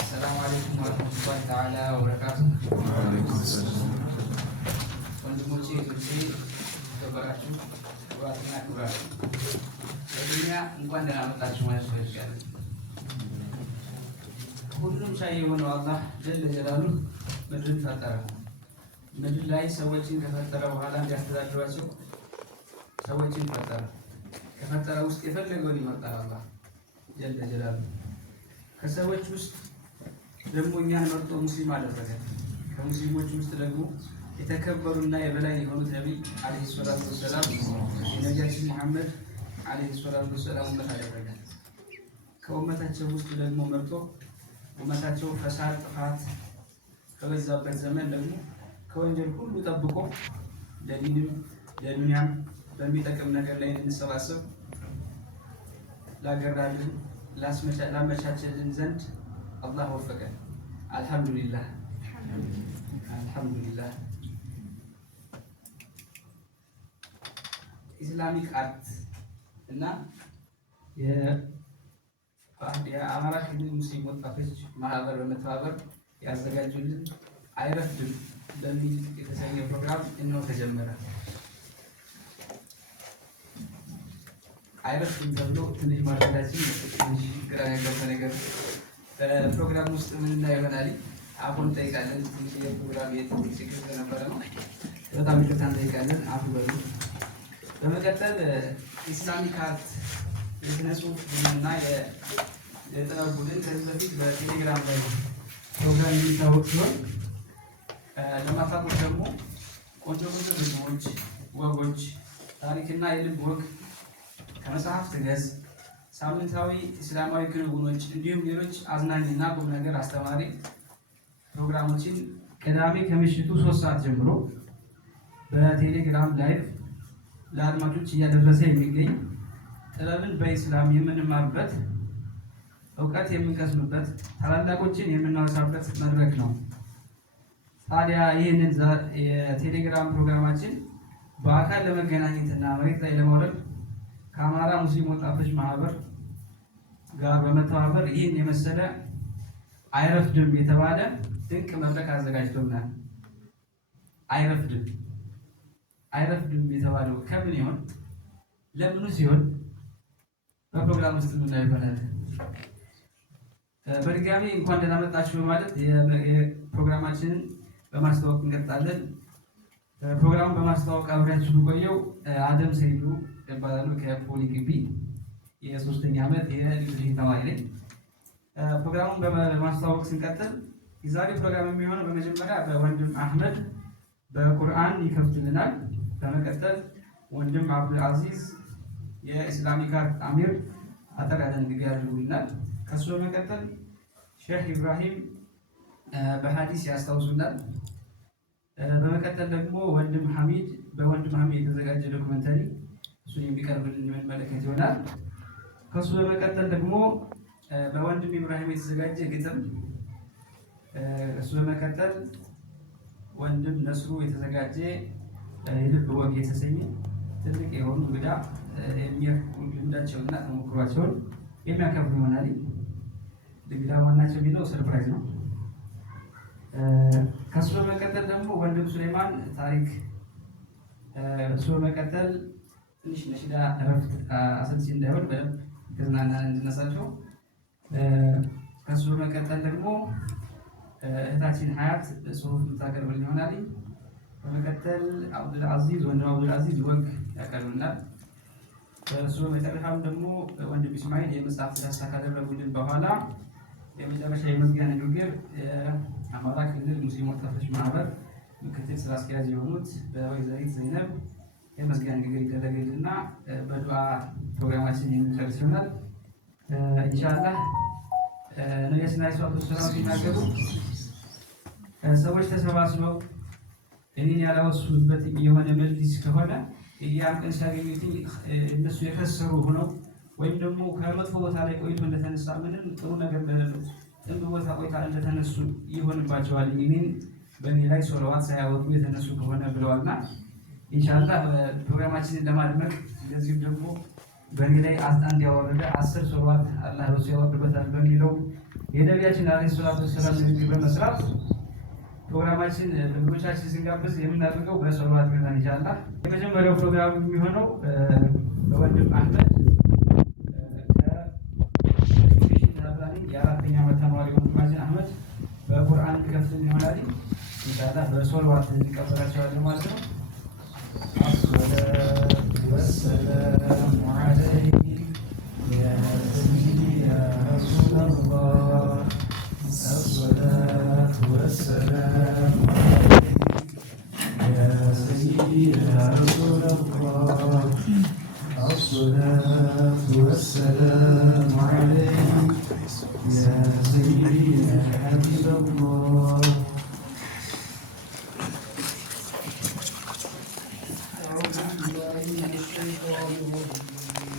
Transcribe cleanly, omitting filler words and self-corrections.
السلام عليكم ورحمة الله تعالى وبركاته. وعليكم السلام. ወንድሞቼ እህቶቼ ተከበራችሁ ክቡራትና ክቡራን በዱንያ እንኳን ደህና መጣችሁ ማለት ፈልጋለሁ። ሁሉም ቻይ የሆነው አላህ ጀለ ጀላሉህ ምድርን ፈጠረ። ምድር ላይ ሰዎችን ከፈጠረ በኋላ እንዲያስተዳድሯቸው ሰዎችን ፈጠረ። ከፈጠረ ውስጥ የፈለገውን ይመርጣል አላህ ጀለ ጀላሉህ። ከሰዎች ውስጥ ደግሞ እኛን መርጦ ሙስሊም አደረገ። ከሙስሊሞች ውስጥ ደግሞ የተከበሩና የበላይ የሆኑት ነቢይ አለይሂ ሰላቱ ወሰላም የነቢያችን ሙሐመድ አለይሂ ሰላቱ ወሰላም ኡመት አደረገ። ከኡመታቸው ውስጥ ደግሞ መርጦ ኡመታቸው ፈሳድ፣ ጥፋት ከበዛበት ዘመን ደግሞ ከወንጀል ሁሉ ጠብቆ ለዲንም ለዱንያም በሚጠቅም ነገር ላይ እንድንሰባሰብ ላገራልን ላመቻቸልን ዘንድ አላህ ወፈቀን። አልሐምዱሊላህ አልሐምዱሊላህ። ኢስላሚክ አርት እና የአማራ ክልል ሙስሊም ወጣቶች ማህበር በመተባበር ያዘጋጁልን አይረፍድም በሚል የተሰኘ ፕሮግራም እነሆ ተጀመረ። አይረፍድም ተብሎ ትንሽ ማለታችን ትንሽ ግራ ያጋባ ነገር በፕሮግራም ውስጥ ምን እና ይሆናል አሁን እንጠይቃለን። ትንሽ የፕሮግራም የቴክኒክ ችግር ስለነበረ ነው። በጣም ይቅርታ እንጠይቃለን። አፉ በሉ። በመቀጠል ኢስላሚክ አርት የስነ ጽሁፍ ቡድንና የጥበብ ቡድን ከዚህ በፊት በቴሌግራም ላይ ፕሮግራም የሚታወቅ ሲሆን ለማታውቁት ደግሞ ቆንጆ ቆንጆ ግጥሞች፣ ወጎች፣ ታሪክና የልብ ወግ ከመጽሐፍት ገጽ፣ ሳምንታዊ እስላማዊ ክንውኖች እንዲሁም ሌሎች አዝናኝና ቁም ነገር አስተማሪ ፕሮግራሞችን ቅዳሜ ከምሽቱ 3 ሰዓት ጀምሮ በቴሌግራም ላይቭ ለአድማጮች እያደረሰ የሚገኝ ጥበብን በኢስላም የምንማርበት፣ እውቀት የምንቀስምበት፣ ታላላቆችን የምናወሳበት መድረክ ነው። ታዲያ ይህንን የቴሌግራም ፕሮግራማችን በአካል ለመገናኘትና መሬት ላይ ለማውረድ ከአማራ ሙስሊም ወጣቶች ማህበር ጋር በመተባበር ይህን የመሰለ አይረፍድም የተባለ ድንቅ መድረክ አዘጋጅቶናል። አይረፍድም የተባለው ከምን ይሆን? ለምኑ ሲሆን? በፕሮግራም ውስጥ የምናየው ይሆናል። በድጋሚ እንኳን ደህና መጣችሁ በማለት የፕሮግራማችንን በማስተዋወቅ እንቀጥላለን። ፕሮግራሙን በማስተዋወቅ አብሬያችሁ የቆየው አደም ሰይዱ ይባላሉ። ከፖሊ ግቢ የ3ኛ ዓመት የዲግሪ ተማሪ ነኝ። ፕሮግራሙን በማስተዋወቅ ስንቀጥል የዛሬ ፕሮግራም የሚሆነው በመጀመሪያ በወንድም አህመድ በቁርአን ይከፍትልናል። በመቀጠል ወንድም አብዱል አዚዝ የኢስላሚክ አርት አሚር አጠር ያለ ንግግር ያደርጉልናል። ከሱ በመቀጠል ሼህ ኢብራሂም በሐዲስ ያስታውሱናል። በመቀጠል ደግሞ ወንድም ሐሚድ በወንድም ሐሚድ የተዘጋጀ ዶክመንተሪ እሱን የሚቀርብልን የምንመለከት ይሆናል። ከሱ በመቀጠል ደግሞ በወንድም ኢብራሂም የተዘጋጀ ግጥም፣ እሱ በመቀጠል ወንድም ነስሩ የተዘጋጀ የልብ ወግ የተሰኘ ትልቅ የሆኑ እንግዳ ልምዳቸውና ተሞክሯቸውን የሚያከብሩ ይሆናል። እንግዳ ዋናቸው የሚለው ሰርፕራይዝ ነው። ከሱ በመቀጠል ደግሞ ወንድም ሱሌማን ታሪክ፣ እሱ በመቀጠል ትንሽ ነሽዳ እረፍት አሰልቺ እንዳይሆን በደንብ ተዝናናን እንድነሳቸው። ከሱ በመቀጠል ደግሞ እህታችን ሀያት ጽሁፍ የምታቀርብልን ይሆናል። በመቀጠል አብዱል አዚዝ ወንድም አብዱል አዚዝ ወግ ያቀርብልናል። እሱ በመጨረሻም ደግሞ ወንድም ኢስማኤል የመጽሐፍ ዳሰሳ ካደረጉልን በኋላ የመጨረሻ የመዝጊያ ንግግር የአማራ ክልል ሙስሊም ወጣቶች ማህበር ምክትል ስራ አስኪያጅ የሆኑት በወይዘሪት ዘይነብ የመዝጊያ ንግግር ይደረግልና በዱዓ ፕሮግራማችን የምንጨርስ ይሆናል ኢንሻአላህ። ነቢያችን ሰለላሁ ዐለይሂ ወሰለም ሲናገሩ ሰዎች ተሰባስበው እኔን ያላወሱበት የሆነ መጅሊስ ከሆነ ያን ቀን ሲያገኙት እነሱ የከሰሩ ሆነው ወይም ደግሞ ከመጥፎ ቦታ ላይ ቆይቶ እንደተነሳ ምንም ጥሩ ነገር እንደሌለው ጥንብ ቦታ ቆይታ እንደተነሱ ይሆንባቸዋል እኔን በእኔ ላይ ሶለዋት ሳያወጡ የተነሱ ከሆነ ብለዋልና ኢንሻአላህ ፕሮግራማችንን ለማድመቅ እንደዚሁም ደግሞ በእኔ ላይ አንድ ያወረደ 10 ሶላት አላህ በሱ ያወርድበታል በሚለው የነቢያችን አለይሂ ሰላቱ ወሰላም ንግግር በመስራት ፕሮግራማችን ብዙዎቻችን ስንጋብዝ የምናደርገው በሶላት ነው ኢንሻአላህ። የመጀመሪያው ፕሮግራም የሚሆነው በወንድም አህመድ የአራተኛ ዓመት ተማሪ ወንድማችን አህመድ በቁርአን ከፍተኛ ይሆናል ኢንሻአላህ በሶላት እንቀበላቸዋለን ማለት ነው። والسلام عليك يا سيدي يا رسول الله الصلاة والسلام عليك يا سيدي يا رسول الله الصلاة والسلام عليك يا سيدي يا حبيب الله